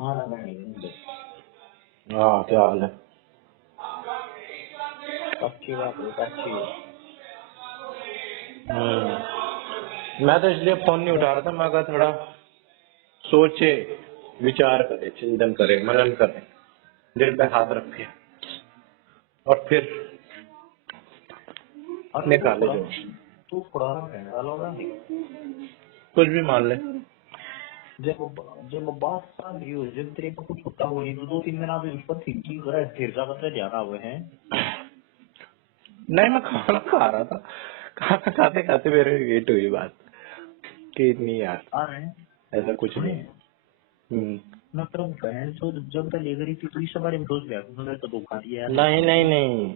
हाँ ना बहन हाँ, क्या हाल है? अच्छी बात है, अच्छी है। मैं तो इसलिए फोन नहीं उठा रहा था, मैं कहा थोड़ा सोचे, विचार करे, चिंतन करे, मनन करे, दिल पे हाथ रखे और फिर और निकाले जो तू पुराना बहन वाला होगा नहीं। कुछ भी मान ले। जब बात शादी हो, जब तेरे को कुछ होता हो तो 2-3 दिन आप उस पर थिंकिंग करे, फिर जा बता जाना हुए हैं। नहीं, मैं खाना खा रहा था, खाना खाते खाते मेरे वेट हुई बात कि नहीं यार, आ रहे हैं ऐसा कुछ नहीं है। मतलब बहन तो जब तक ले गई थी तो इस बारे में सोच लिया तुमने तो धोखा दिया यार। नहीं नहीं नहीं,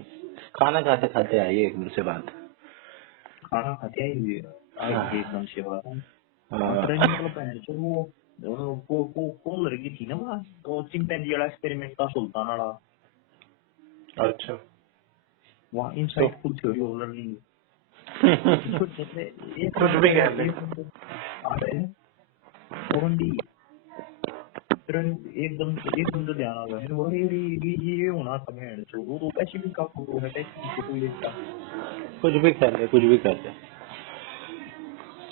खाना खाते खाते आई एकदम से बात। खाना खाते ही आई हाँ, एकदम से बात है। हाँ, मतलब मतलब बहन तो वो कौन लड़की थी ना वो चिंपैंजी वाला एक्सपेरिमेंट का सुल्तान वाला, अच्छा वहाँ तो इनसाइटफुल थ्योरी ऑफ लर्निंग एक कुछ भी कह ले। एकदम एकदम से ध्यान आ गया है, ये होना था बहन तो वो तो पैसिफिक का फोटो है, पैसिफिक फोटो लेता कुछ भी कर ले, कुछ भी कर ले।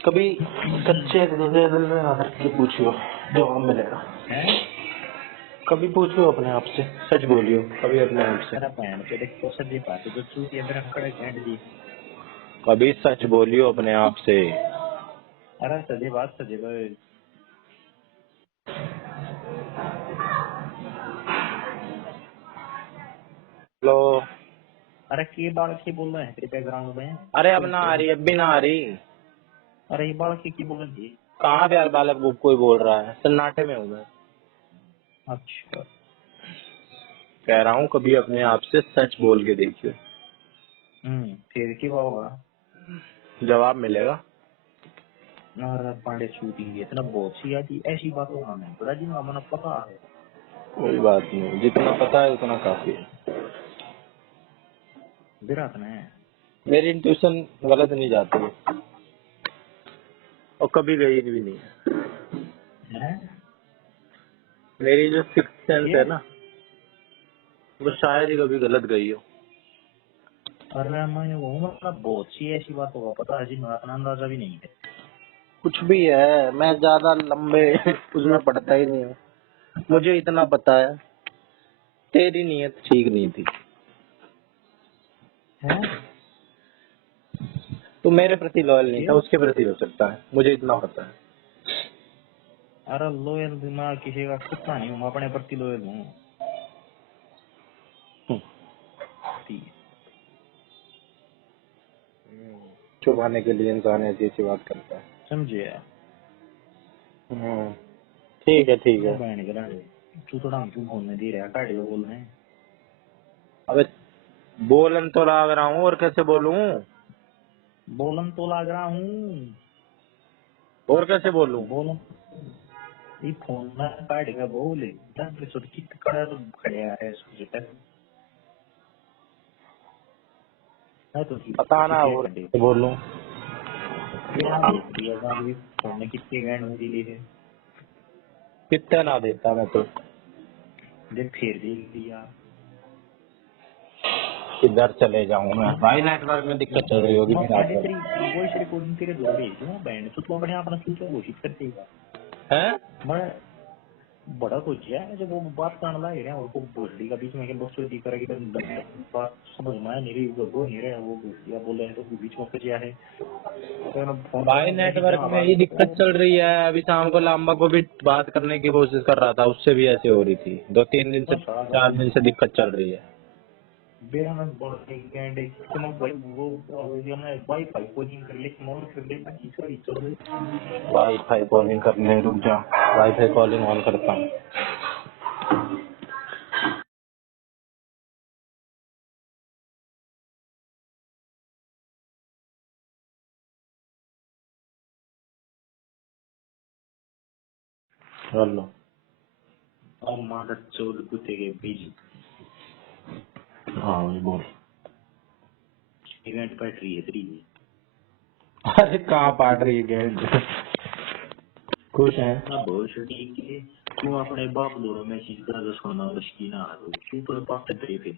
कभी सच्चे दिल में आकर के पूछियो, जवाब मिलेगा। है। कभी पूछियो अपने आप से, सच बोलियो कभी अपने आप से। अरे बहन तो देख तो सदी बात है, तो चूतिया ये मेरा कड़क एंड जी। कभी सच बोलियो अपने आप से। अरे सदी बात सदी भाई। लो, अरे के बाल की बोल रहे हैं तेरे बैकग्राउंड में अरे अब कोई ना आ तो। रही, अब भी ना आ रही। अरे ये बाल की बोल रही। कहाँ पे यार बालक वो कोई बोल रहा है, सन्नाटे में हूँ मैं। अच्छा। कह रहा हूँ कभी अपने आप से सच बोल के देखियो, फिर क्या होगा। जवाब मिलेगा। अरे पांडे छूटी इतना बहुत सी आती ऐसी बातों का मैं बड़ा जी अपना पता है। कोई बात नहीं, जितना पता है उतना काफी है। विराट में मेरी इंट्यूशन गलत नहीं जाती है और कभी गई भी नहीं है। है मेरी जो सिक्स्थ सेंस ये। है ना, वो शायद ही कभी गलत गई हो। अरे मैं वो मतलब बहुत सी ऐसी बातों का पता है जिनका अपना अंदाजा भी नहीं है। कुछ भी है, मैं ज्यादा लंबे उसमें पढ़ता ही नहीं हूँ। मुझे इतना पता है, तेरी नीयत ठीक नहीं थी। हैं तू मेरे प्रति लॉयल नहीं था, ये। उसके प्रति हो सकता है, मुझे इतना पता है। अरे लोयल दिमाग किसी का कुत्ता नहीं हूँ, मैं अपने प्रति लोयल हूँ। छुपाने के लिए इंसान ऐसी ऐसी बात करता है। समझे। हम्म, ठीक है ठीक वो है। बहन के लाडे तू थोड़ा हमको बोलने दे रहा काटे को बोल रहे हैं। अबे बोलन तो लग रहा हूँ, और कैसे बोलूं? बोलन तो लग रहा हूँ। और कैसे बोलूं? बोलन ये फोन में काट के बोले 10 कित खड़ा तो खड़े है सोचता है तो पता ना कितने और घंटे कैसे बोलूं। क्या देख लिया था अभी फोन में कितने घंटे में दिली है। कितना ना देता मैं तो। देख फिर देख लिया। किधर चले जाऊं मैं भाई, नेटवर्क में दिक्कत चल रही होगी मैं मेरे पांडे हाथ तेरी वॉइस रिकॉर्डिंग तेरे दो भेज दूंगा बैंड तो तू अपने आप ना फ्यूचर घोषित कर देगा। है। मैं बड़ा कुछ है जब वो बात करने लग रहे हैं वो बोली का बीच में के बस दी करेगी तो बात समझ में नहीं रही वो नहीं रहे वो या बोल रहे हैं तो बीच में कुछ है तो ना फोन भाई में नहीं नेटवर्क जहाँ में बात ही वो दिक्कत चल रही है। अभी शाम को लांबा को भी बात करने की कोशिश कर रहा था, उससे भी ऐसे हो रही थी। 2-3 दिन से, तो सारा 4 दिन से दिक्कत चल रही है। बेरा में बोलते हैं कि मैं भाई वो हमने वाईफाई कोचिंग कर ले मोर कर ले ताकि सही चल। वाईफाई कॉलिंग करने, रुक जा, वाईफाई कॉलिंग ऑन करता हूँ। हेलो। और मादर चोद कुत्ते के बीच हाँ वही बोल। इवेंट बैटरी है तेरी। अरे कहाँ पाट रही है गेंद? खुश है? ना बहुत ठीक है। तू अपने बाप दोनों मैसेज करा तो सुनना बशकी ना आ तू तो बात तेरे पे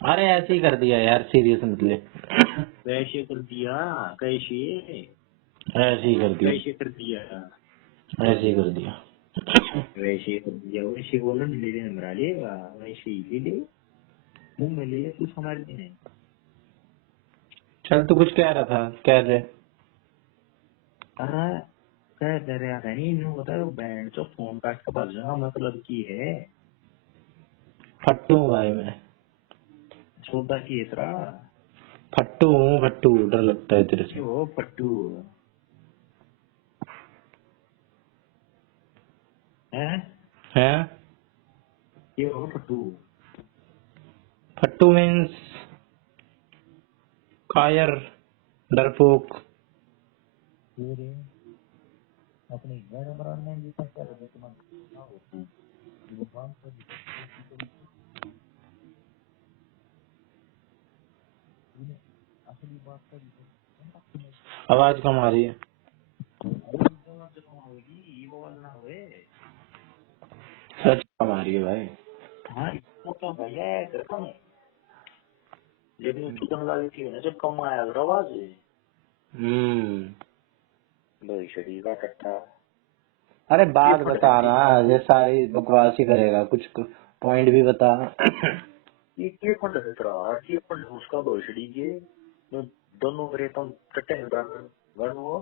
अरे ऐसे ही कर दिया यार, सीरियस मत ले। कैसे कर दिया कैसे ऐसे ही कर दिया, कैसे कर दिया ऐसे ही कर दिया। वैसे कर दिया वैसे बोलो ले ले नंबर लेगा वैसे ही ले ले मुंह में ले ले तू समझ नहीं चल तू कुछ कह रहा था, कह दे। अरे कह दे रहा था नहीं इन्हों बता बैंड जो फोन काट के बजना मतलब की है फट्टू हूँ भाई मैं, छोटा की इतना फट्टू हूँ, फट्टू। डर लगता है तेरे से। वो पट्टू है हैं? ये वो पट्टू फट्टू मीन्स कायर, डरपोक। मेरे अपने घर बनाने में जितना कर रहे तुम ना हो तू वो काम कर तूने असली बात कर आवाज कम आ रही है। होगी वो वाला ना होए सच कम आ रही है भाई। हाँ वो तो भैया है देखो लेकिन चिकन वाली थी ना जब कम आया तो आवाज है लोही शरीर का कट्टा अरे ये बात फट बता ना, ये सारी बकवास ही करेगा, कुछ पॉइंट भी बता। ये फट रहा ये फट उसका लोही शरीर के तो दोनों करे तुम कट्टे गन वो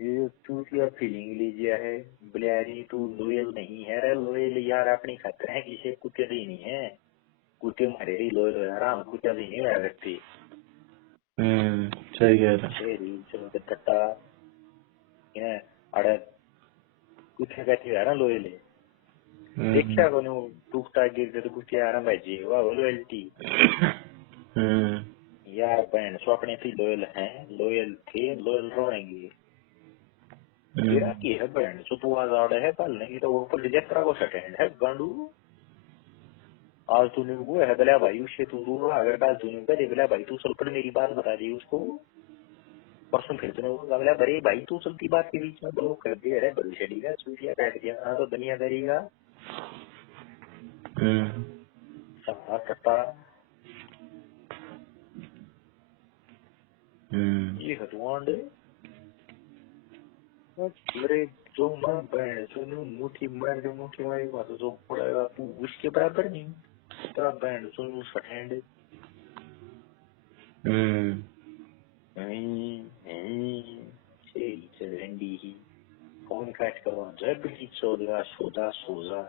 ये तू क्या फीलिंग लीजिए है बिलारी तू लोयल नहीं है रे लोयल यार अपनी खातिर है किसी कुत्ते दी नहीं है कुत्ते मारे रही लोयल यार हम कुत्ते दी नहीं रह सकती सही कह रहा। शेरी चलो कट्टा है अरे कुत्ते कहते यार लोयल देखा को टूकता गिर तो कुत्ते यार भाई वाह लोयल्टी यार बहन सो अपने थी लोयल है लोयल थे लोयल रहेंगे तेरा की है बहन सो तू आजाद है कल नहीं तो वो पर जत्रा को सटेंड है गांडू आज तूने वो है बोला भाई उससे तू दूर अगर कल तूने कहा बोला भाई तू चल कर मेरी बात बता दी उसको परसों फिर तूने बोला अरे भाई तू चलती बात के बीच में ब्लॉक कर दिया अरे बड़ी छड़ी का चूतिया काट दिया हाँ तो दुनिया करेगा सहा कट्टा ये हटवांड अरे जो मन बहन सुनो मुट्ठी मारी बात जो पड़ेगा तू उसके बराबर नहीं तेरा बहन सुनो सटेंड चलेंडी ही फोन काट कर जब ही चोदा सोदा सोजा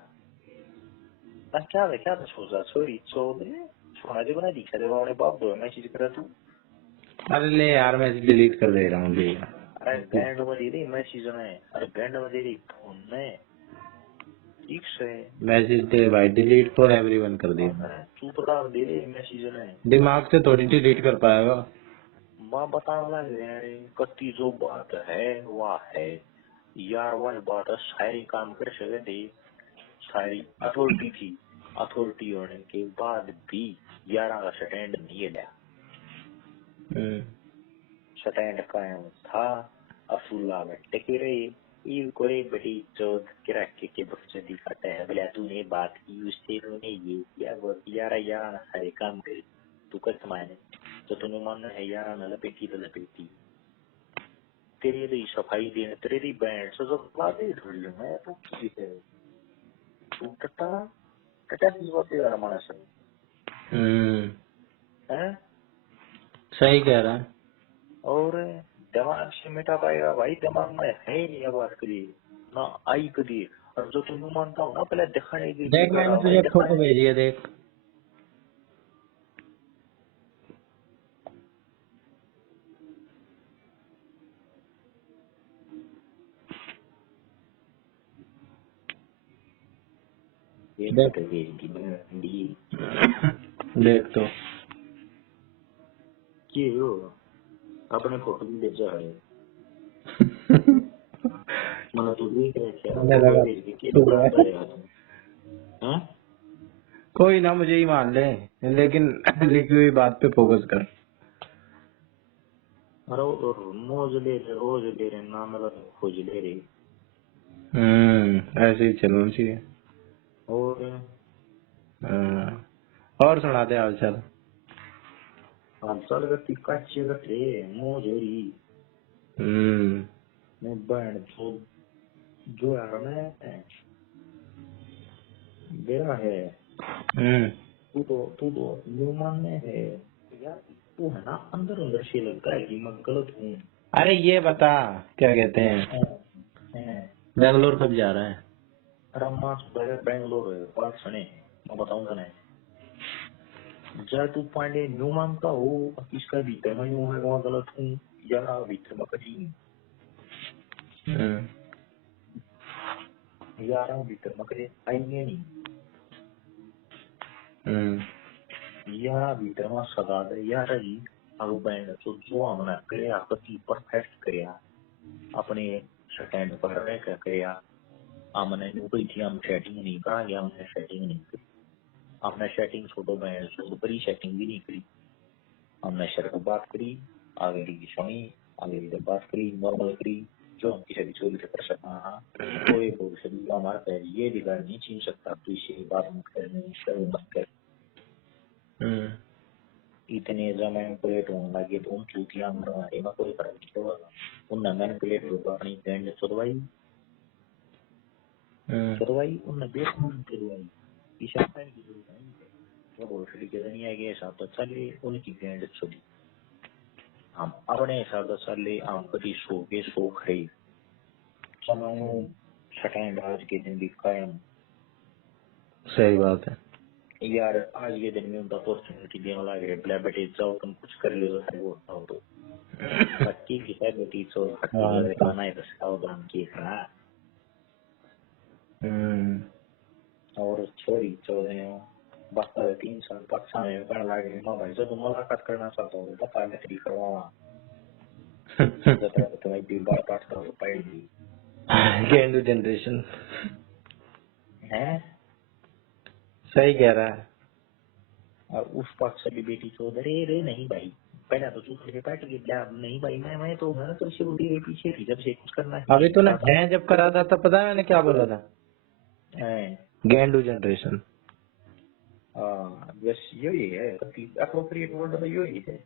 क्या था सोजा सॉरी चोदे सोना दे बना दिखा दे अपने बाप दो मैसेज करा तू अरे ले यार, मैं डिलीट कर दे रहा हूँ। अरे बैंड में दे रही मैसेज में अरे बैंड में दे रही फोन में ठीक से मैसेज दे भाई, डिलीट फॉर एवरीवन कर दिया। तू बता दे रही मैसेज में दिमाग से थोड़ी डिलीट कर पाएगा। माँ बताने लगे अरे कत्ती जो बात है वह है यार वह बात है सारी काम कर सके थे सारी अथॉरिटी थी अथॉरिटी होने के बाद भी 11 का स्टैंड नहीं लिया स्टैंड कायम था असूला में टिके रही ये कोई बड़ी चौथ किरा के बच्चे दिखाते हैं बोले तूने बात की उससे उन्होंने ये किया वो 11 सारे काम करे तू कस माने तो तूने मानना है 11 न लपेटी तो लपेटी तेरे लिए सफाई देने तेरे लिए बैंड से जो बातें ढूंढ लूं मैं तो की है तू टटा टटा की बात है हमारा सब हैं सही कह रहा है। और दिमाग से मिटा पाएगा भाई दिमाग में है नहीं आवाज करिए ना आई करिए और जो तुम मानता हूँ ना पहले दिखाने के लिए देख कर मैंने रहा हूँ तुझे फोटो दिखाने भेजी है, देख। देख देख तो कि हो अपने फोटो भी भेजा है मतलब तू देख रहे थे मुझे लगा भेज के तू बड़ा है। करेगा हाँ कोई ना, मुझे ही मान ले, लेकिन लिखी हुई बात पे फोकस कर। अरे रोज ले रहे ना मतलब खोज ले रहे ऐसे ही चलना चाहिए। और हाँ, और सुना दे हाल चाल। हालचाल गति काचे गते मोजोरी मैं बहन जो यार मैं बेरा है। तू तो न्यूमन में है यार। तू है ना अंदर अंदर से लगता है कि मैं गलत हूँ। अरे ये बता, क्या कहते हैं, बेंगलोर कब जा रहा है? रम्मा बेंगलोर बात सुने मैं बताऊंगा ना। जा तू पांडे न्यूमन का हो इसका भीतर में यूं है वहाँ गलत हूँ या भीतर में कहीं यार भीतर में कहीं आएंगे नहीं यार भीतर में सदा दे यार जी। अब बैंड तो जो हमने करे आपकी परफेक्ट करे अपने स्टैंड पर रह कर करे हमने कोई थी हम सेटिंग नहीं करा गया हमने सेटिंग नहीं करी। हमने सेटिंग छोटो बैंड छोटो करी सेटिंग भी नहीं करी। हमने सर को बात करी आगे की सुनी आगे की बात करी नॉर्मल करी जो हम किसी भी चोरी से कर सकता कोई बोल से हमारा पैर ये दिखा नहीं छीन सकता तो इसी बात मत कर इतने मैनिपुलेट होने लगे तो उन चूतियां मरवाने में कोई फर्क नहीं पड़ा। उनने मैनिपुलेट होकर अपनी बैंड चुदवाई उनने बेसमेंट चुदवाई ईशा की जरूरत नहीं है। वो भोसड़ी के दुनिया के हिसाब से चले उनकी बैंड चुदी हम अपने हिसाब से चले हम कभी सो के सो खरी समय स्टैंड आज के दिन भी कायम। सही बात है यार आज के दिन में उनका अपॉर्चुनिटी देने लगे ब्लै बेटे जाओ तुम कुछ कर लो वो बताओ तो बच्ची की है बेटी तो हट्टी खाना है दस्ताव दान की खा और छोरी चौधरी बता 3 साल 5 साल में पढ़ लगे माँ भाई जो तुम मुलाकात करना चाहता हो बता मैं तेरी करवाऊंगा जब तक तुम्हें भी बार बार तो पाएगी गेंडू जनरेशन है। सही कह रहा है। और उस पक्ष से भी बेटी चौधरी रे नहीं भाई पहले तो तू करके बैठ गया नहीं भाई मैं तो मैं तो सिक्योरिटी के पीछे थी जब से कुछ करना है अभी तूने है जब करा था तब पता है मैंने क्या बोला था? गेंडू जनरेशन। बस यही है अप्रोप्रिएट वर्ड तो यही है।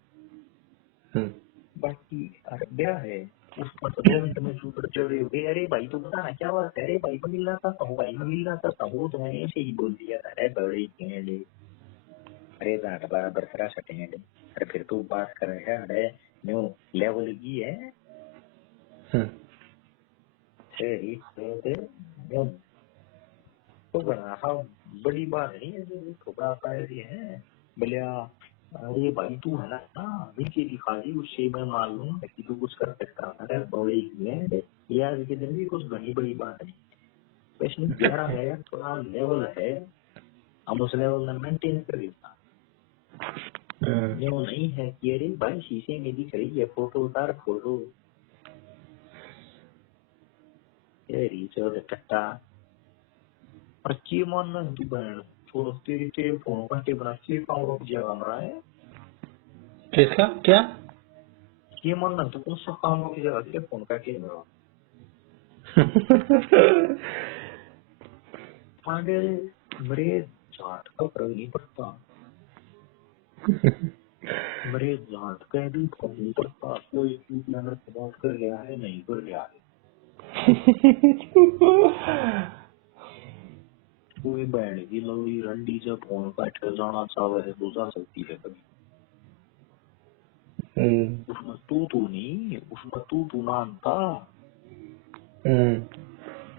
बाकी क्या है उस पर 2 मिनट में सुपर चढ़े हो गए। अरे भाई तो बता क्या बात है? अरे भाई को मिलना चाहता हूँ भाई को मिलना चाहता हूँ तो मैंने ऐसे ही बोल दिया था। अरे बड़े गेंडे अरे जाट बराबर करा सकेंगे अरे फिर तू बात कर रहा है। अरे न्यू लेवल की है तो बना हाँ बड़ी बात नहीं है जो थोड़ा पाए है भलिया। अरे भाई तू है ना नीचे दिखा दी उससे मैं मान लूंगा कि तू कुछ कर सकता है। बड़ी है यार के दिन भी कुछ बड़ी बड़ी बात नहीं वैसे गहरा है थोड़ा लेवल है हम उस लेवल में मेंटेन कर देता वो नहीं है कि अरे भाई शीशे में दिख रही है फोटो उतार फोटो टट्टा और के मानना तू बहन छोड़ तेरे फोन का टेप बना के काम जगह रहा है किसका क्या के मानना तू कौन सा काम की जगह के फोन का टेप बना पांडे मेरे जाट का फर्क नहीं पड़ता मेरे जाट का भी फर्क नहीं पड़ता कोई नंबर से बात कर गया है नहीं कर गया है कोई बैंड की लवली रंडी जब फोन काट कर जाना चाहे तो जा सकती है कभी उसमें तू नहीं उसमें तू नाम था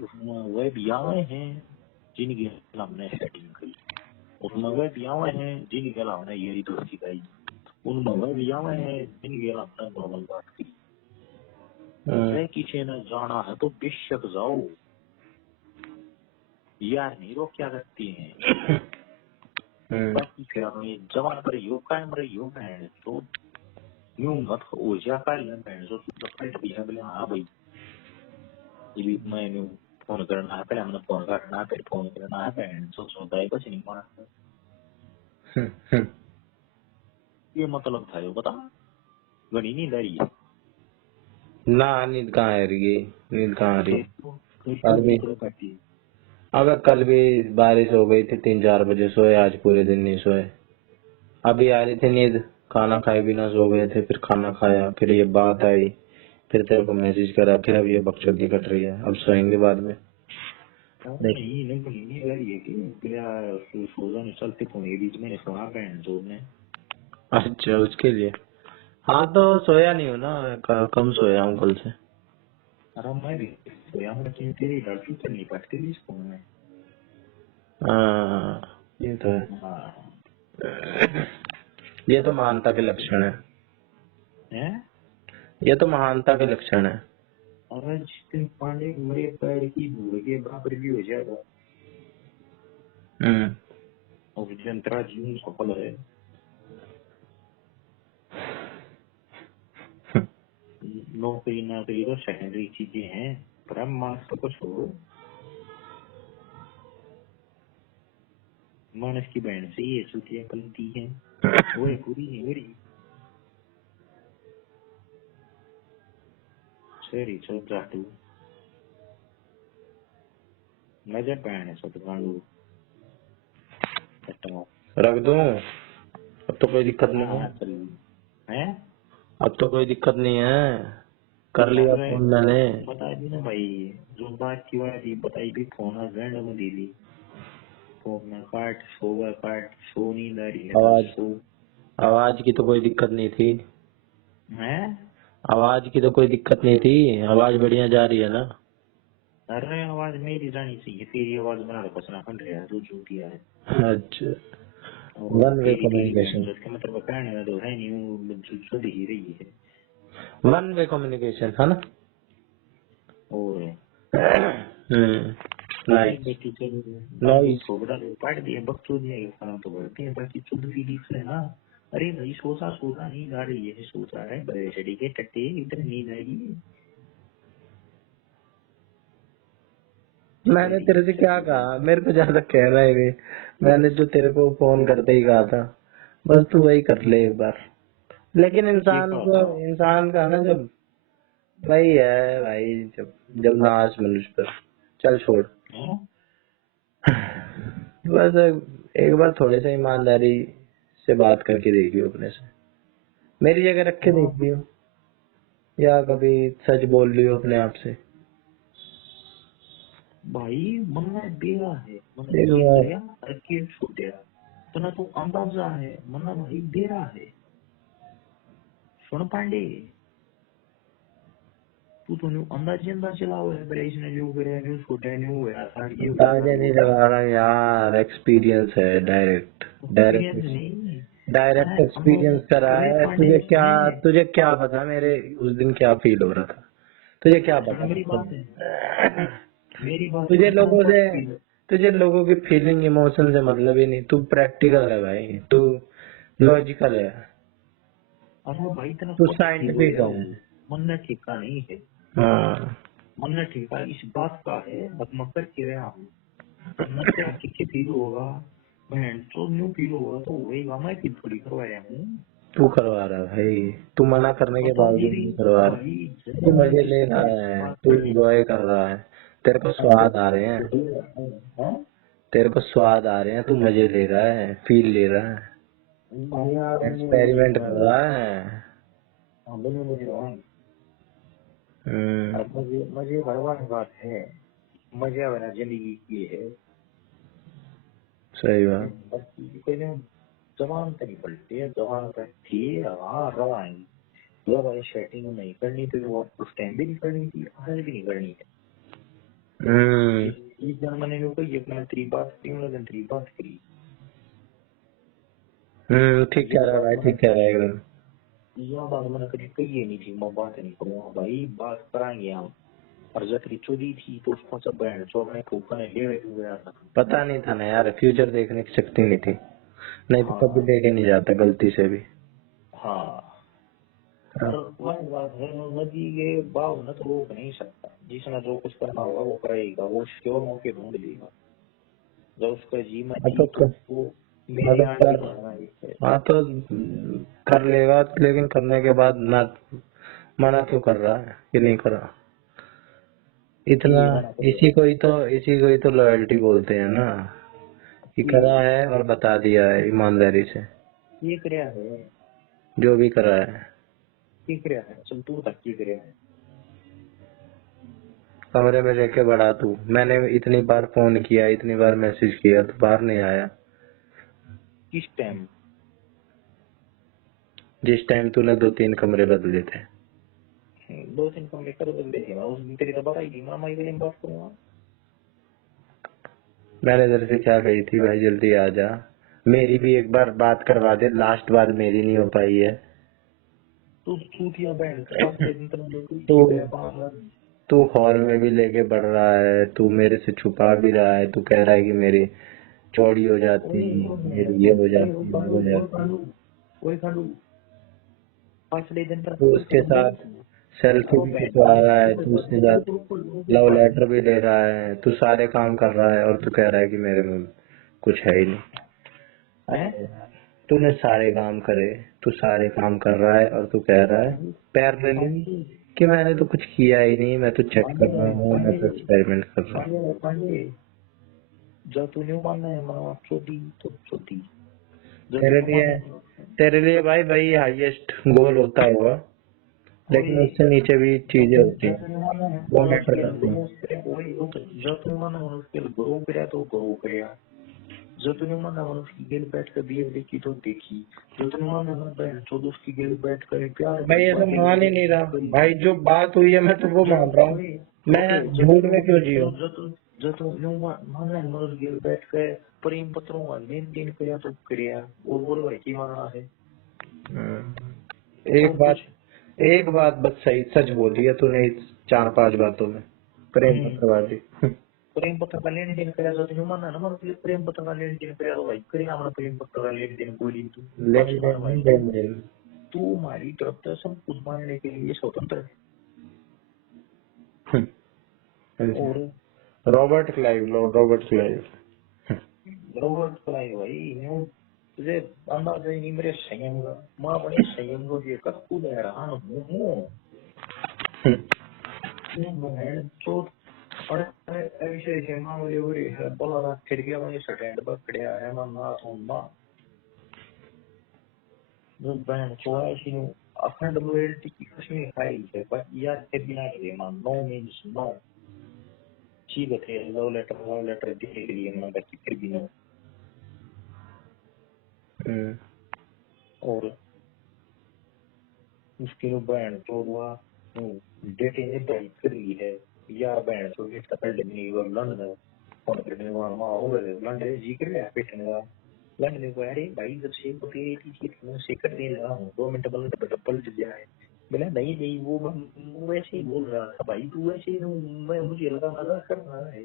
उसमें वह भी आए हैं जिनकी हमने सेटिंग की उसमें वह भी आए हैं जिनके हमने यही दोस्ती की उनमें वह भी आए हैं जिनके हमने नॉर्मल बात की उसे किसी ने जाना है तो बेशक जाओ यार नहीं रोक क्या करती हैं बाकी फिर अपने जवान पर योग कायम रही योग है तो यूं मत ऊर्जा का लेन जो फट भी है बोले हाँ भाई ये मैंने फोन करना है पहले हमने फोन करना है फिर फोन करना है बहन जो सोता है कुछ नहीं माना ये मतलब था ये बता गणी नहीं डरी ना नींद कहाँ आ रही है नींद कहाँ आ रही है कल भी करती है। अबे कल भी बारिश हो गई थी, 3-4 बजे सोए, आज पूरे दिन नहीं सोए। अभी आ रही थी नींद, खाना खाए बिना सो गए थे, फिर खाना खाया, फिर ये बात आई, फिर तेरे को मैसेज करा, फिर अब ये बकचोदी कट रही है, अब सोएंगे बाद में। देख नहीं नहीं रही है कि क्या सोचा नहीं चलते पुणे बीच में सुना बहन जोर ने। अच्छा, उसके लिए। हाँ तो सोया नहीं हूँ ना, कम सोया हूँ कल से। अरे मैं भी सोया हूँ लेकिन तेरी लड़की तो नहीं पटती थी फोन में। हाँ, ये तो है। हाँ ये तो महानता के लक्षण है, हैं? ये तो महानता के लक्षण है। अरे जितने पांडे मेरे पैर की धूल के बराबर भी हो जाएगा हम्म। और जंतरा जीवन सफल है। नौकरी नौकरी तो सेकेंडरी चीजें हैं, पर मार्क्स तो कुछ हो। मानस की बहन से ये छुट्टियां बनती हैं, वो एक पूरी है मेरी सरी चल जा तू। मैं जब बहन है सब गांडू रख दूं? अब तो कोई दिक्कत नहीं है। हाँ चल हैं। अब तो कोई दिक्कत नहीं है, कर लिया अरे फोन मैंने। बता दी ना भाई, जो बात की बात ही बताई भी, फोन हस्बैंड में दे दी। फोन में काट सोगा काट सो नींद आ रही है तो आवाज सो। आवाज की तो कोई दिक्कत नहीं थी, हैं? आवाज की तो कोई दिक्कत नहीं थी, आवाज बढ़िया जा रही है ना। अरे आवाज मेरी जानी चाहिए, तेरी आवाज बना रहा पसना खंड रहा है, तू झूठी है। अच्छा, और वन वे तेरी तेरी बहन कम्युनिकेशन। जो इसका मतलब कहने में तो है नहीं, वो झूठ ही रही है। वन वे कम्युनिकेशन है ना। और नाइस। बेटी चल बाबू नाइस। छोकरा तो पढ़ दिया बच्चों दिया ये काम तो करते हैं, बाकी शुद्ध भी है ना। अरे भाई सोचा सोचा नहीं गा रही है, सोचा है बड़े चढ़ी के टट्टे इधर नींद आएगी। मैंने तेरे से क्या कहा, मेरे को ज्यादा कहना ही नहीं। मैंने जो तेरे को फोन करते ही कहा था, बस तू वही कर ले एक बार। लेकिन ये इंसान कहा को, था इंसान का ना, जब वही है भाई, जब जब नाच मनुष्य पर। चल छोड़। हाँ? बस एक बार थोड़े से ईमानदारी से बात करके देखियो अपने से, मेरी जगह रख के हाँ देख लियो, या कभी सच बोल लियो अपने आप से। भाई मन्ना बेरा है, मन्ना एक ये बार दरिया रखे छूटे तो ना, तू अंदाजा है मन्ना भाई बेरा है। सुन पांडे, तू तो न्यू अंदाजे अंदाज चलाओ है, बड़े इसने जो करे न्यू छोटे न्यू हुआ था ये हुआ था अंदाजे वो नहीं था। लगा रहा यार, एक्सपीरियंस है, डायरेक्ट एक्सपीरियंस डायरेक्ट नहीं। डायरेक्ट अरे एक्सपीरियंस करा अरे है। पांडे तुझे क्या, सुने, तुझे क्या पता मेरे उस दिन क्या फील हो रहा था? तुझे क्या सुन पता? मेरी बात है, मेरी बात तुझे सुन, तू लोगों क्या से फील। तुझे लोगों की फीलिंग इमोशन से मतलब ही नहीं, तू प्रैक्टिकल है भाई, तू लॉजिकल है, अरे भाई तेना तू कुछ फील हो साइंटिफिक रहा है। हो, मन ने ठेका नहीं है। हाँ। मन ने ठेका इस बात का है, मत के रहा हूँ। मन तेरा ठीक फील होगा, बहन तो न्यू फील होगा तो होगा, मैं फील थोड़ी करवा रहा हूँ। तू करवा रहा है भाई, तू मना करने के पता बावजूद मेरी नहीं करवा रहा। भाई तू जन्म मजे ले जिससे रहा मेरे है, बात तू करने एंजॉय कर रहा है, तेरे को स्वाद आ रहे हैं, हाँ तेरे को स्वाद आ रहे हैं, तू मजे ले रहा है, फील ले रहा है, भाई यार मुझे एक्सपेरिमेंट कर रहा है। हाँ बोलो मुझे हम्म। और मुझे मुझे भगवान बात है, मजा वाला जिंदगी की है। सही बात। बाकी कोई ना, जवान तो नहीं पलटी है, जवान तो थी हाँ रवाएंगी। जब आई सेटिंग नहीं करनी थी वो उस टाइम भी नहीं करनी थी, आज भी नहीं करनी है। हम्म। इस जमाने में कोई अपना तेरी बात की मतलब तेरी बात करी। ठीक ये कह रहा है बात भाई, मैंने ठीक कह रहा है एकदम। यह बात मैंने कभी कही नहीं थी, मैं बात नहीं करूँगा भाई, बात कराएंगे हम। और जब रिचोदी थी तो उसको सब बहन जो अपने फूफा ने ले गया था। पता नहीं था ना यार, फ्यूचर देखने की शक्ति नहीं थी, नहीं तो कभी हाँ लेके नहीं जाता गलती से भी। हाँ। और वही बात है, नदी के भाव न तो रोक नहीं सकता, जिसने जो कुछ करना होगा वो करेगा, वो श्योर मौके ढूंढ लेगा। जब उसका जी में हाँ थी तो तो उसको मेरी मतलब आंटी कर, कहना है। हाँ तो कर लेगा, लेकिन करने के बाद ना, मना क्यों कर रहा है कि नहीं करा? इतना इसी को ही तो लॉयल्टी बोलते हैं ना, कि करा है और बता दिया है ईमानदारी से, ये क्या है, जो भी करा है। ये क्या है, चल तू तक की करे है। कमरे में लेके बढ़ा तू, मैंने इतनी बार फोन किया, इतनी बार मैसेज किया, तो बाहर नहीं आया। किस टाइम? जिस टाइम तूने 2-3 कमरे बदले थे। 2-3 कमरे कर बदले थे, उस दिन तेरी तो बताई थी, मामा ये बात करूंगा। मैंने तेरे से क्या कही थी, भाई जल्दी आ जा, मेरी भी एक बार बात करवा दे, लास्ट बात मेरी नहीं हो पाई है। तू छूटिया बहन फर्स्ट दिन तू तू हॉल में भी लेके बढ़ रहा है, तू मेरे से छुपा भी रहा है, तू कह रहा है कि मेरी चौड़ी हो जाती, मेरी ये हो जाती, वो हो जाती। वही खालू पिछले दिन तक तू उसके साथ सेल्फी भी खिंचवा रहा है, तू उसके साथ लव लेटर भी ले रहा है, तू सारे काम कर रहा है, और तू कह रहा है कि मेरे में कुछ है ही नहीं। है। तूने सारे काम करे, तू सारे काम कर रहा है, और तू कह रहा है पैर ले ले कि मैंने तो कुछ किया ही नहीं, मैं तो चेक कर रहा हूँ, मैं तो एक्सपेरिमेंट कर रहा हूँ। जब तू नहीं मानना है माना छोटी तो छोटी, तेरे लिए भाई वही हाईएस्ट गोल होता होगा, लेकिन उससे नीचे भी चीजें होती हैं, वो मैटर करती हैं। जब तू माना उसके ग्रो करे तो ग्रो करे, जो तूने माना उसकी गेल बैठ कर बिहेव देखी तो देखी, जो तूने माना जो उसकी गेल बैठ कर प्यार, मैं ये सब मान ही नहीं रहा भाई, जो बात हुई है मैं तो वो मान रहा हूँ, मैं झूठ में क्यों जीऊं। जो तू माना मनोज गेल बैठ कर प्रेम पत्रों का लेन देन किया तो किया, वो बोल भाई की माना है। एक बात बस सही सच बोली है तूने 4-5 बातों में, प्रेम पत्रवादी। प्रेम पत्र का लेन देन किया, जो तूने माना ना मतलब प्रेम पत्र का लेन देन किया तो भाई करिए हमारा प्रेम पत्र का लेन देन बोली तू तू हमारी तरफ से सब कुछ मानने के लिए स्वतंत्र है। और रॉबर्ट क्लाइव भाई तुझे अंदाजा ही नहीं मेरे संयम का, माँ बने संयम को ये कब कूद हैरान हूँ चोट और ऐसे मामले हो रहे हैं, बोला फिर गया मुझे स्टैंड पर खड़े है मैं ना सुनना जो बहन चोरा सी अखंड लॉयल्टी की कसम खाई है, पर यार के बिना के मान नो मींस नो ठीक है, लव लेटर देख लिए मैं बाकी फिर भी नो। और उसके बहन चोरवा डेटिंग ने बड़ी कर ली है यार, बहन चोर के पहले नहीं वो लंदन फोन करने वाला मां हो गए लंदन जी कर रहा पेटने का लंदन को, अरे भाई जब से को तेरी थी मैं सेकंड दे रहा हूँ 2 मिनट बल पल जाए, बोला नहीं नहीं वो वैसे ही बोल रहा था भाई, तू वैसे ही मैं मुझे लगा मजाक कर रहा है,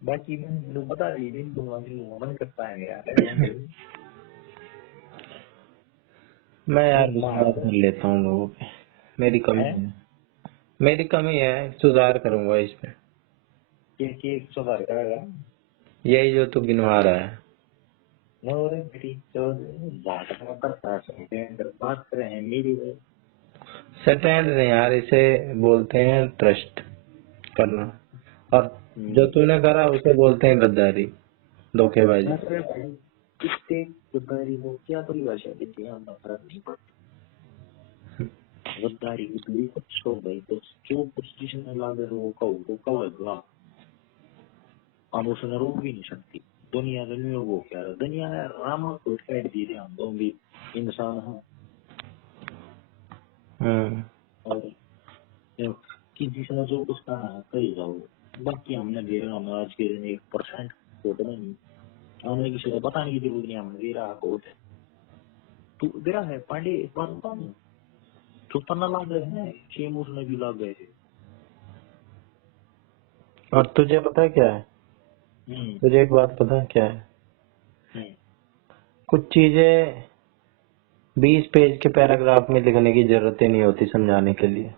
बाकी मैं बता रही दिन दूंगा मन करता है यार। मैं यार विश्वास कर लेता हूँ लोगों पे, मेरी कमी है, सुधार करूंगा इस पे। के सुधार करेगा यही जो तू गिनवा रहा है। बात कर रहे हैं मेरी स्टैंड नहीं यार, इसे बोलते हैं ट्रस्ट करना, और जो तूने करा उसे बोलते हैं गद्दारी, धोखेबाजी। गद्दारी को क्या परिभाषा देती है, हम फर्क नहीं पड़ता। गद्दारी की कुछ हो गई तो जो कुछ जिसने लागे वो कहो हम उसने रोक भी नहीं सकती, दुनिया दुनिया वो क्या है, दुनिया है राम को फेंक दिए, हम लोग भी इंसान हैं। और किसी से जो कुछ करना है कही जाओ, बाकी हमने दे रहा हम आज के दिन 1% कोट नहीं, हमने किसी को बताने की जरूरत नहीं, हमने दे रहा कोट तू दे रहा है। पांडे एक बात बताऊं, चुपना लाग गए हैं, शेम उसने भी लाग गए थे। और तुझे पता है क्या है, तुझे एक बात पता है क्या है, कुछ चीजें 20 पेज के पैराग्राफ में लिखने की जरूरत ही नहीं होती समझाने के लिए,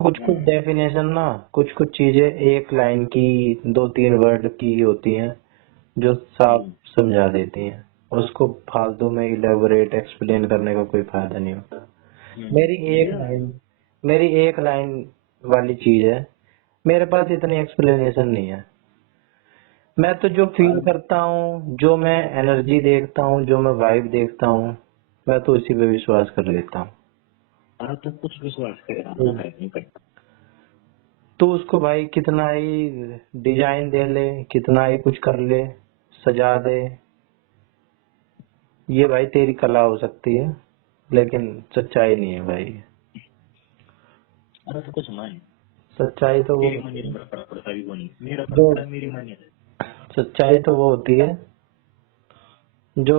कुछ डेफिनेशन ना, कुछ चीजें 1 लाइन की 2-3 वर्ड की होती हैं जो साफ समझा देती हैं, उसको फालतू में इलेबोरेट एक्सप्लेन करने का कोई फायदा नहीं होता। मेरी एक लाइन वाली चीज है, मेरे पास इतनी एक्सप्लेनेशन नहीं है। मैं तो जो फील करता हूँ, जो मैं एनर्जी देखता हूँ, जो मैं वाइब देखता हूँ, मैं तो उसी पे विश्वास कर लेता हूँ। हाँ तो कुछ विश्वास करेगा ना, हम्म। नहीं करता। तो उसको भाई कितना ही डिजाइन दे ले, कितना ही कुछ कर ले, सजा दे, ये भाई तेरी कला हो सकती है, लेकिन सच्चाई नहीं है भाई। अरे तो कुछ मान, सच्चाई तो वो तेरी मान्यता मेरा फर्क पड़ता भी को नहीं, मेरा फर्क जो पड़ा मेरी मान्यता। सच्चाई तो वो होती है जो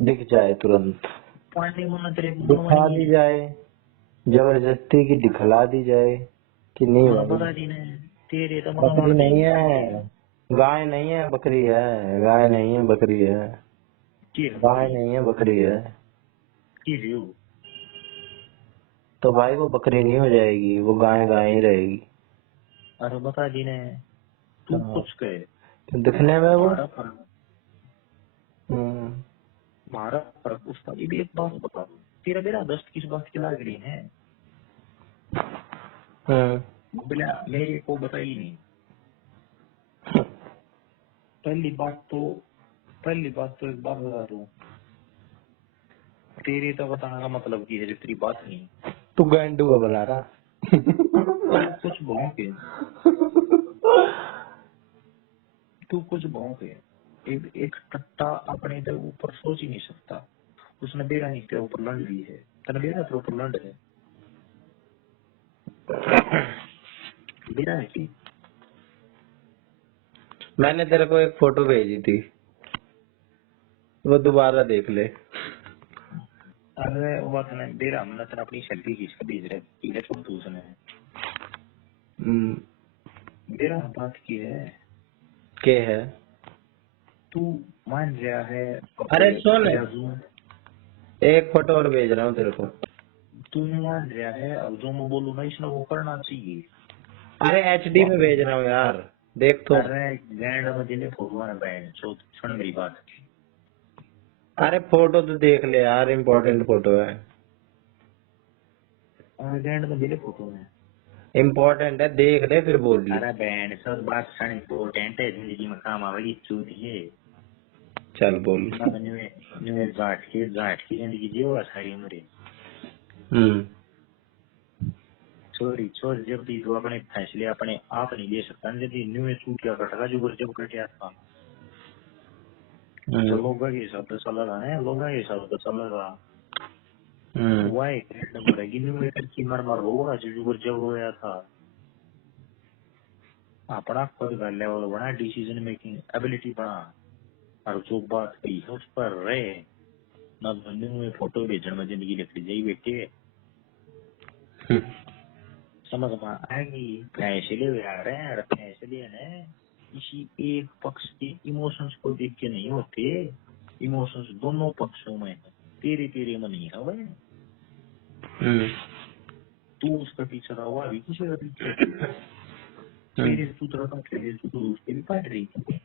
दिख जाए तुरंत, पांडे मना तेरे दिखा मनवानी दी है। जाए, जबरदस्ती की दिखला दी जाए कि नहीं मन भाई, बता दी ने, तेरे तो बकरी मनवान दे नहीं पांडे। है, गाय नहीं है, बकरी है, गाय नहीं है, बकरी है, की है गाय बकरी, नहीं है, बकरी है। की व्यू। तो भाई वो बकरी नहीं हो जाएगी, वो गाय गाय ही रहेगी। अरे बता दी ने, तू हाँ, कुछ कहे। तो दिखने में वो मारा फर्क, हम्म, मारा फर्क उसका भी एक बात बता। तेरा मेरा दस्त किस बात की लाग रही है, बिना मेरे को बताई नहीं। पहली बात तो पहली बात तो एक बात बता दूं, तेरे तो बताने का मतलब की है जो तेरी बात नहीं। तू गांडू का बना रहा। तू कुछ भौंके, तू कुछ भौंके। एक टट्टा अपने तो ऊपर सोच ही नहीं सकता। उसने बेरा नहीं तेरे ऊपर लंड ली है, तेरा बेरा तेरे ऊपर लंड है, बेरा है कि। मैंने तेरे को एक फोटो भेजी थी, वो दोबारा देख ले। अरे वो बात नहीं, बेरा हमने तेरा अपनी सेल्फी खींच के भेज रहे ठीक है तू उसने, हम्म, बेरा बात की है। के है। तू मान रहा है अरे कपड़े सुन, या जूम, एक फोटो और भेज रहा हूँ तेरे को। तू मान रहा है अब जो मैं बोलूँ ना इसने वो करना चाहिए। अरे एचडी में भेज रहा हूँ यार, देख तो। अरे गैंड में दिले फोटो है बैंड सो सुन मेरी बात। अरे फोटो तो देख ले यार, इम्पोर्टेंट फोटो है। अरे गैंड में दिले फोटो है। इम्पोर्टेंट है, देख ले फिर बोलियो। अरे बैंड सब बात सन इम्पोर्टेंट है, जिंदगी में काम आवेगी चूती है। चल बोल। ना न्यू न्यू जाट की जिंदगी जियो सारी उम्र। हम्म, चोरी चोर जब भी तू अपने फैसले अपने आप नहीं ले सकता, यदि न्यू छूट क्या कटेगा जो जब कटिया था। जो लोग के हिसाब से चल रहा है, लोग के हिसाब से चल रहा हम्म, हुआ है। नंबर है कि न्यू की मर होगा जो जब रोया था। अपना खुद का लेवल बना, डिसीजन मेकिंग एबिलिटी बना, और जो बात कही है उस पर रहे। ना बंदे में फोटो भेजने में जिंदगी लिख जाई बेटे, समझ में आएगी। फैसले आ रहे हैं, फैसले ने किसी एक पक्ष के इमोशंस को देख के नहीं होते। इमोशंस दोनों पक्षों में है, तेरे तेरे में नहीं है भाई। हम्म, तू उसका पीछे रहा हुआ अभी किसी का पीछे, मेरे तू तरह का खेले तू उसके भी पाट रही थी।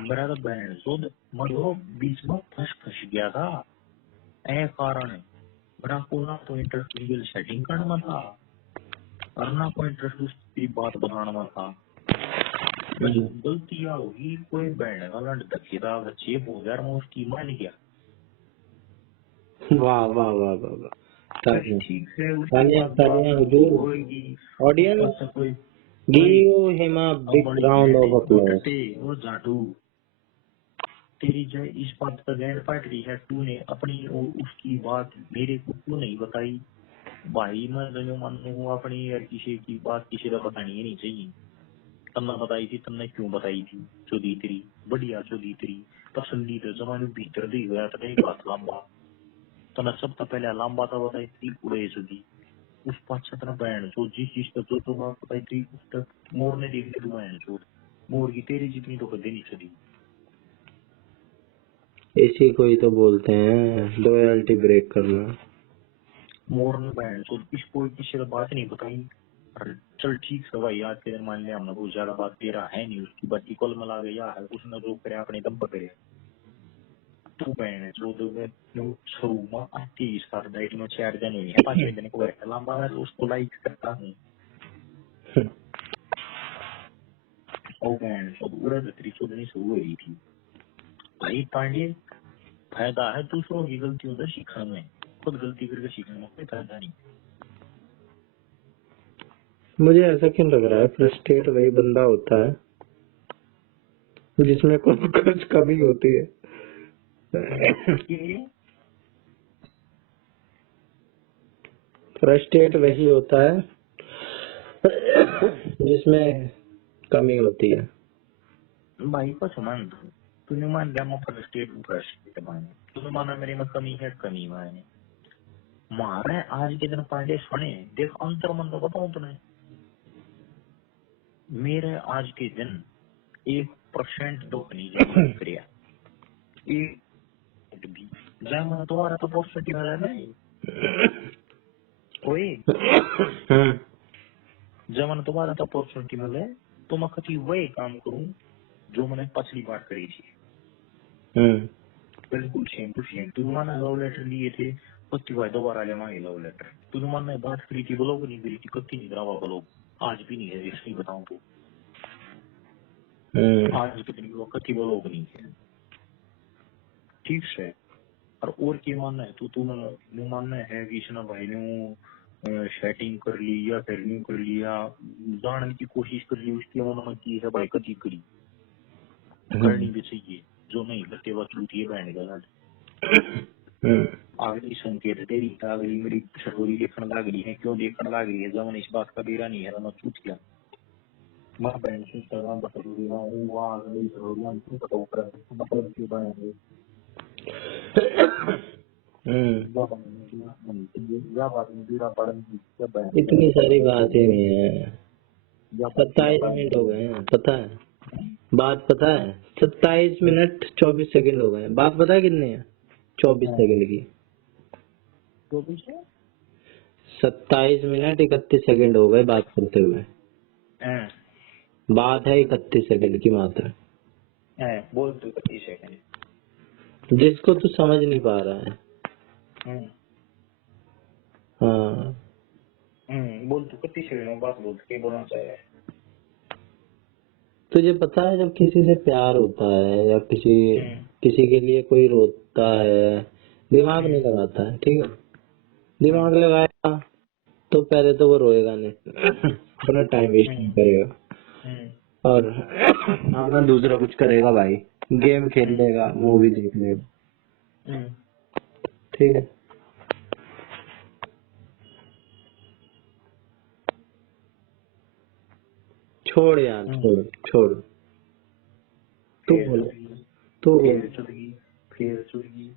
मेरा तो बहन शोध मतलब बीच में फंस गया था। ए कारण है, मेरा को ना तो इंटरेस्ट लीगल सेटिंग करने में था, और ना कोई इंटरेस्ट उसकी बात बनाने में था। बस गलतियां होगी, कोई बहन का लंड धक्केदार बच्चे हो गया, मैं उसकी मान गया। वाह वाह वाह वाह वाह, फिर तालियां ठीक है उसके तालियां बाद बात तालियां हुजूर। होगी। ऊपर ऑडियंस, से कोई कोई गिव हिम अ अब बिग बड़ी राउंड बैंड ऑफ वो अप्लॉज। टट्टे वो झाटू, तेरी जो इस बात पर गैर पाट रही है, तूने अपनी और उसकी बात मेरे को क्यों नहीं बताई। भाई मैं जो मानू अपनी या किसी की बात किसी का बतानी नहीं चाहिए। तन्ने बताई थी, तन्ने क्यों बताई थी। चौधी तेरी बढ़िया, चौधी तेरी पसंदीदा जमाने भीतर दी गया था एक बात लंबा, तन्ने सबसे पहले लंबा था बताई थी उड़े चौधी। उस पाछा तरह बहन जो जिस चीज का जो बात बताई थी उस तक मोर ने देख ली बहन चोद, मोर की तेरी जितनी तो कदे नहीं चली। इसी को ही तो बोलते हैं लॉयल्टी ब्रेक करना। मोर ने बहन चोद इसको किसी का बात नहीं बताई। और चल ठीक है भाई, आज के दिन मान लिया हमने बहुत ज्यादा बात तेरा है नहीं उसकी बात इक्वल मिला गया है, उसने जो करे अपने दम पर करे। तू बहन चोद में शुरू में 30 कर दाइट में 4 दिन हुई है, 5वें दिन को लंबा है तो उसको लाइक करता हूँ। और बहन सब उड़ा तेरी चोदनी शुरू हो रही थी। भाई पांडे, फायदा है दूसरों की गलतियों से सीखने में, खुद गलती करके सीखने में कोई फायदा नहीं। मुझे ऐसा क्यों लग रहा है फ्रस्ट्रेट वही बंदा होता है जिसमें कुछ कमी होती है। फ्रस्ट्रेट वही होता है जिसमें कमी होती है। भाई को समान तूने मान लिया मैं फ्रस्ट्रेट माने, तूने माना मेरे में कमी है, कमी माने मारा आज के दिन पांडे सुने देख अंतर मन तो बताऊं तुम्हें, मेरे आज के दिन 1% दुख नहीं जमा नहीं करिया, 1 भी जमा तुम्हारा तो पॉजिटिव है ना ओए, जमा तुम्हारा तो पॉजिटिव मिले तो मैं कभी वही काम करूं जो मैंने पिछली बार करी थी। बिल्कुल सेम टू सेम। तू माना लव लेटर लिए थे, पत्ती भाई दोबारा ले मांगे लव लेटर, तूने मन में बात करी थी ब्लॉग नहीं करी थी, कत्ती नहीं करा ब्लॉग, आज भी नहीं है इसलिए बताऊं तो आज के दिन कत्ती ब्लॉग नहीं है, ठीक है। और क्या मानना है तू तू मानना है कि इसना भाई ने सेटिंग कर ली या फिर नहीं कर लिया, जानने की कोशिश कर ली, उसकी मन में की है भाई कती करी, करनी भी चाहिए, जो नहीं करते वह चूती है बहन का। अगली संकेत तेरी अगली मेरी स्टोरी देखने लग रही है, क्यों देखने लग रही है, जब इस बात का बेरा नहीं है मैं चूत गया, मैं बहन से इंस्टाग्राम पर स्टोरी ना हूँ वहाँ अगली स्टोरी हम क्यों पता कर मतलब क्यों बनाएंगे या बात में बीरा पड़न की क्या बहन, इतनी सारी बातें नहीं है। 27 मिनट हो गए हैं, पता है बात, पता है 27 मिनट 24 सेकंड हो गए हैं। बात पता है कितनी है? 24 सेकंड की। 27 मिनट 31 सेकंड हो गए बात करते हुए। बात है 31 सेकंड की मात्र। बोल तू 31 सेकंड जिसको तू समझ नहीं पा रहा है। हाँ बोल तू 31 सेकंड में बात बोल के बोलना चाहिए। तुझे पता है जब किसी से प्यार होता है या किसी के लिए कोई रोता है, दिमाग नहीं लगाता है, ठीक है, दिमाग लगाएगा तो पहले तो वो रोएगा नहीं, अपना टाइम वेस्ट नहीं करेगा और अपना दूसरा कुछ करेगा भाई, गेम खेल लेगा, मूवी देख लेगा, ठीक है। छोड़ यार, छोड़ छोड़, तू बोल, तू बोल। फिर चुड़गी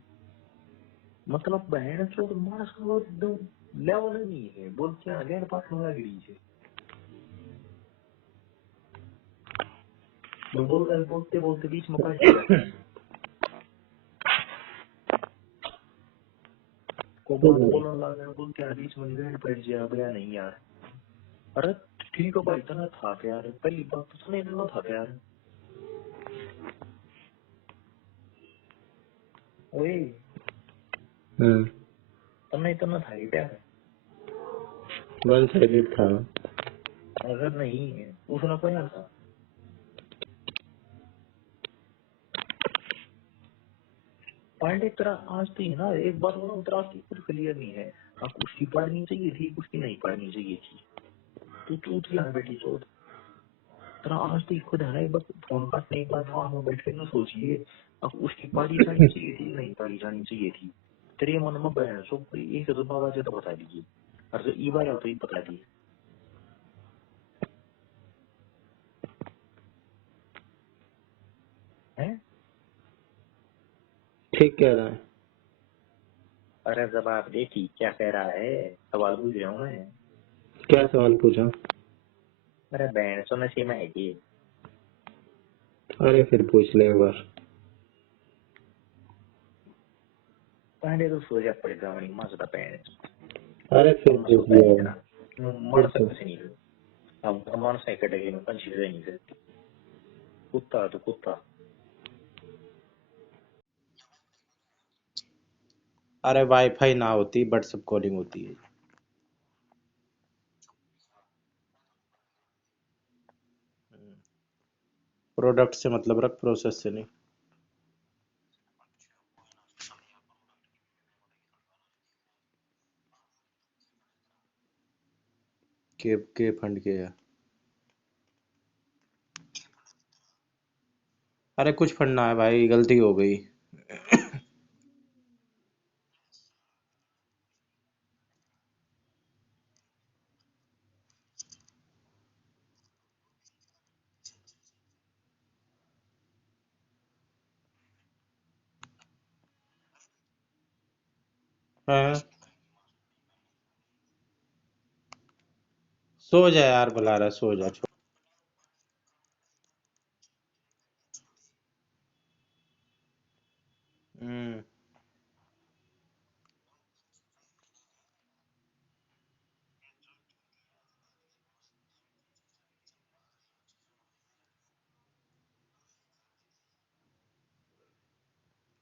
मतलब बहन चोद मास को एकदम लेवल नहीं है, बोल क्या अगेन पास में लग रही है, बोलते बोलते बीच में काट दिया को बोलने लगा, बोल क्या बीच में गैंड बैठ गया बया नहीं यार। अरे ठीक है भाई इतना था यार, पहली बात तो सुने इतना था यार, ओए तुमने इतना था क्या, वन साइडेड था। अगर नहीं उसने कोई ना था पॉइंट एक तरह आज तो ही ना, एक बात बोलो तेरा आज कुछ क्लियर नहीं है, आपको उसकी पढ़नी चाहिए थी, उसकी नहीं पढ़नी चाहिए थी, तू चूत गया बेटी चोट तेरा आज तो खुद है ना, एक बार फोन पर नहीं बात में बैठ के ना सोचिए, अब उसकी पढ़ी जानी चाहिए थी नहीं पढ़ी जानी चाहिए थी, तेरे मन में बहन सो एक बाबा से तो बता दीजिए, और जो ई बार तो ही बता दिए हैं। ठीक कह रहा है। अरे जवाब दे ठीक क्या कह रहा है, सवाल पूछ रहा हूँ मैं। क्या सवाल पूछा? अरे बहन सो नशे में है कि, अरे फिर पूछ ले एक बार। पहले तो सो जा पड़ेगा वही मजा बहन, अरे फिर पूछ ले, मर सकते नहीं हम मन से कटेगी में पंछी नहीं सकती, कुत्ता तो कुत्ता। अरे वाईफाई ना होती व्हाट्सएप कॉलिंग होती है। प्रोडक्ट से मतलब रख, प्रोसेस से नहीं। के फंड के है? अरे कुछ फंड ना है भाई, गलती हो गई। हाँ, सो जा यार, बुला रहा है, सो जा। हम्म।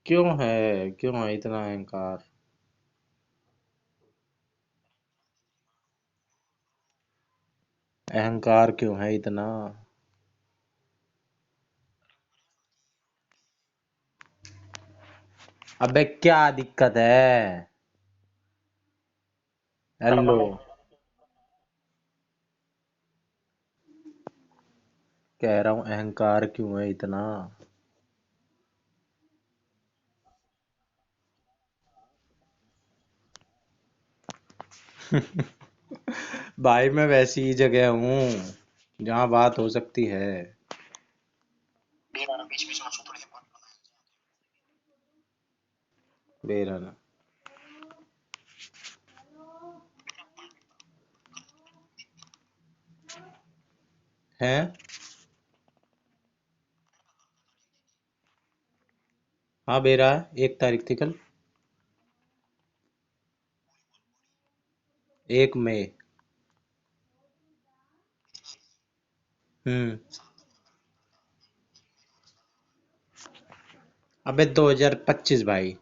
क्यों है इतना अहंकार? अहंकार क्यों है इतना? अबे क्या दिक्कत है? हेलो। कह रहा हूँ अहंकार क्यों है इतना? भाई मैं वैसी ही जगह हूँ जहाँ बात हो सकती है। बेराना है। हाँ बेरा है, 1 तारीख थी कल। 1 मई। हम्म। अबे 2025 भाई।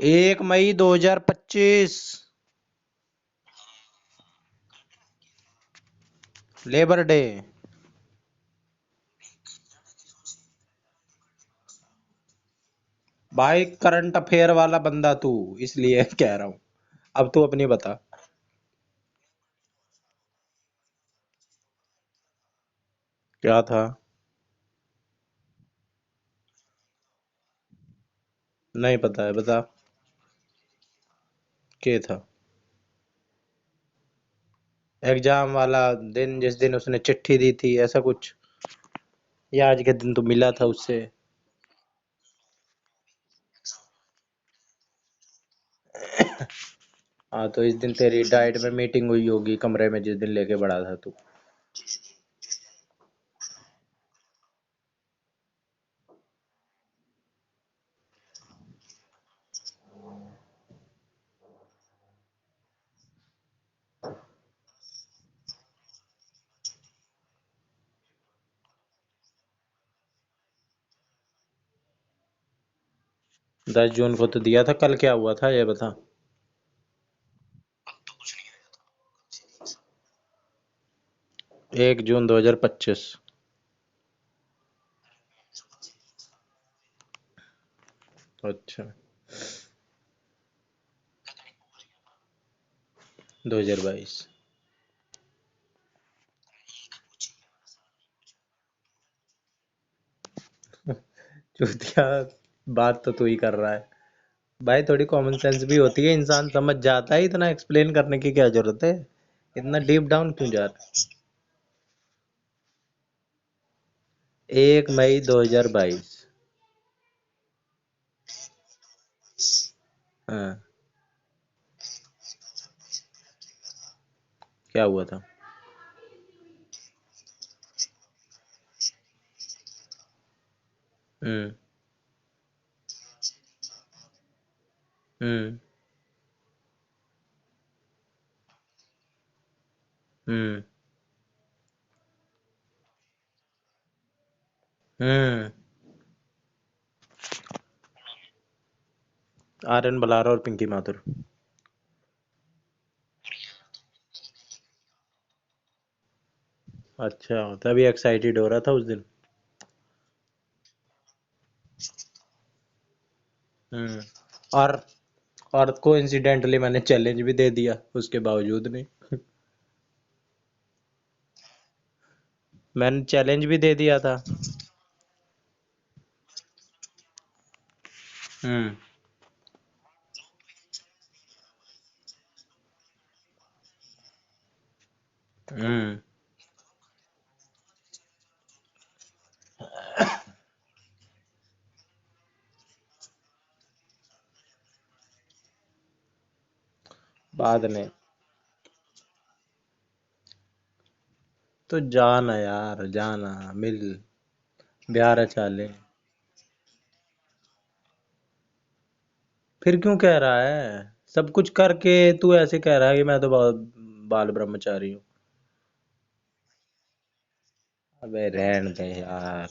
1 मई 2025। Labour day. भाई करंट अफेयर वाला बंदा तू, इसलिए कह रहा हूँ। अब तू अपनी बता। क्या था? नहीं पता है, बता। क्या था? एग्जाम वाला दिन, जिस दिन उसने चिट्ठी दी थी, ऐसा कुछ? या आज के दिन तू मिला था उससे? हाँ, तो इस दिन तेरी डाइट में मीटिंग हुई होगी कमरे में, जिस दिन लेके बड़ा था तू। 10 जून को तो दिया था, कल क्या हुआ था ये बता। 1 जून 2025। अच्छा। 2022। चूतिया, बात तो तू ही कर रहा है। भाई थोड़ी कॉमन सेंस भी होती है, इंसान समझ जाता है, इतना एक्सप्लेन करने की क्या जरूरत है? इतना डीप डाउन क्यों जा रहा 1 मई 2022। हाँ। क्या हुआ था? हम्म। हम्म। हम्म। हम्म। आर्यन बलारा और पिंकी माथुर। अच्छा, तभी एक्साइटेड हो रहा था उस दिन। हम्म। और और कोइंसिडेंटली मैंने चैलेंज भी दे दिया उसके बावजूद नहीं। मैंने चैलेंज भी दे दिया था। हम्म। हम्म। बाद में तो जाना यार, जाना, मिल, ब्याह चाले। फिर क्यों कह रहा है? सब कुछ करके तू ऐसे कह रहा है कि मैं तो बाल ब्रह्मचारी हूँ। अबे रहन दे यार,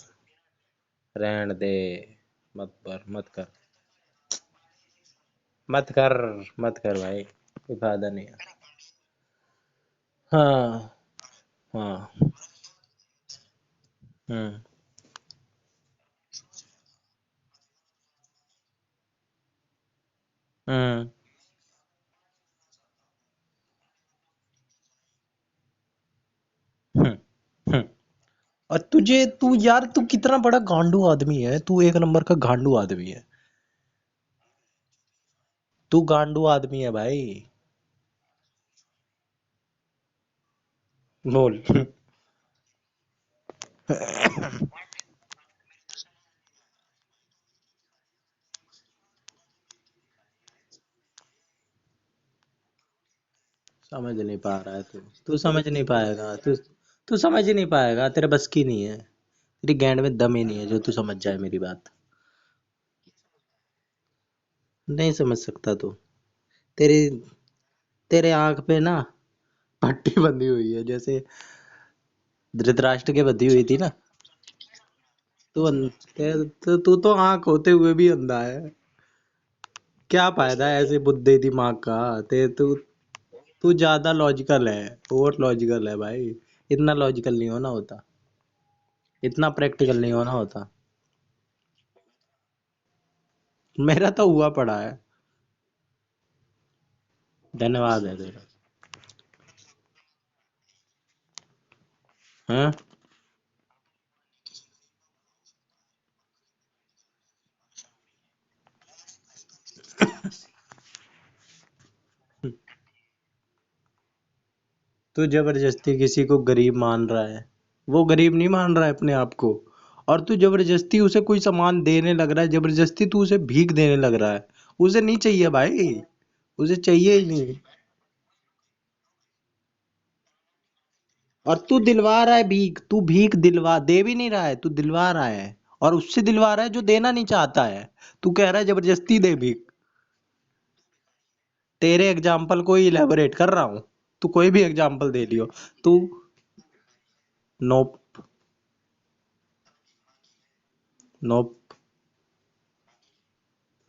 रहन दे। मत कर, मत कर, मत कर भाई, कोई फायदा नहीं है। हाँ। हाँ। हम्म। हम्म। हम्म। हम्म। और तू यार, तू कितना बड़ा गांडू आदमी है, तू एक नंबर का गांडू आदमी है। तू गांडू आदमी है भाई। बोल। समझ नहीं पा रहा है तू। तू समझ नहीं पाएगा तू। तू समझ ही नहीं पाएगा, तेरे बस की नहीं है। तेरी गैंड में दम ही नहीं है जो तू समझ जाए मेरी बात। नहीं समझ सकता तू। तेरी तेरे आंख पे ना पट्टी बंधी हुई है, जैसे धृतराष्ट्र के बंधी हुई थी ना। तू तू तो आंख होते हुए भी अंधा है। क्या फायदा है ऐसे बुद्धे दिमाग का? ते तू तू ज्यादा लॉजिकल है। ओवर लॉजिकल है भाई। इतना लॉजिकल नहीं होना होता। इतना प्रैक्टिकल नहीं होना होता। मेरा तो हुआ पड़ा है। धन्यवाद है तेरा। हाँ। तू जबरदस्ती किसी को गरीब मान रहा है। वो गरीब नहीं मान रहा है अपने आप को। और तू जबरदस्ती उसे कोई सामान देने लग रहा है, जबरदस्ती तू उसे भीख देने लग रहा है। उसे नहीं चाहिए भाई। उसे चाहिए ही नहीं। और तू दिलवा रहा है भीख, तू भीख दिलवा दे भी नहीं रहा है, तू दिलवा रहा है। और उससे दिलवा रहा है जो देना नहीं चाहता है। तू कह रहा है जबरदस्ती दे भीख। तेरे एग्जाम्पल को ही इलेबोरेट कर रहा हूँ। तू कोई भी एग्जाम्पल दे लियो। तू। नोप। नोप।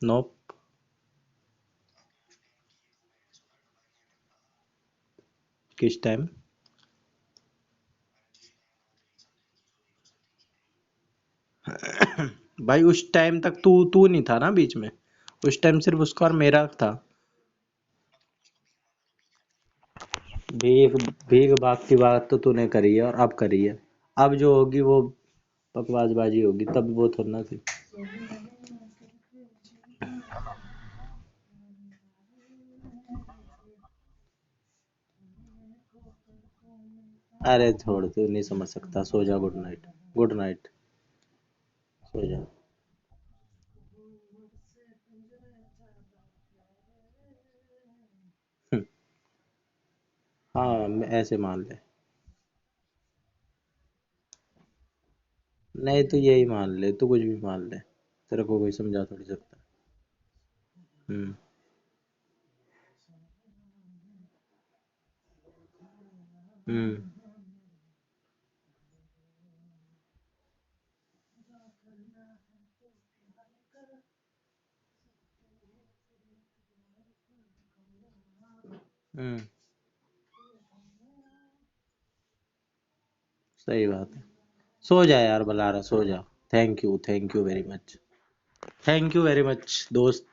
नोप। किस टाइम? भाई उस टाइम तक तू तू नहीं था ना बीच में। उस टाइम सिर्फ उसका और मेरा था। भीख भीख भाग की बात तो तूने करी है और अब करी है। अब जो होगी वो बकवासबाजी होगी, तब वो थोड़ी ना थी। अरे छोड़, तू नहीं समझ सकता, सो जा, गुड नाइट। Good night. सो जा। हम्म। हाँ, ऐसे मान ले। नहीं, तू यही मान ले, तू कुछ भी मान ले। तेरे को कोई समझा थोड़ी सकता। हम्म। हम्म। हम्म। सही बात है। सो जा यार बलारा, सो जा। Thank you very much. Thank you very much दोस्त।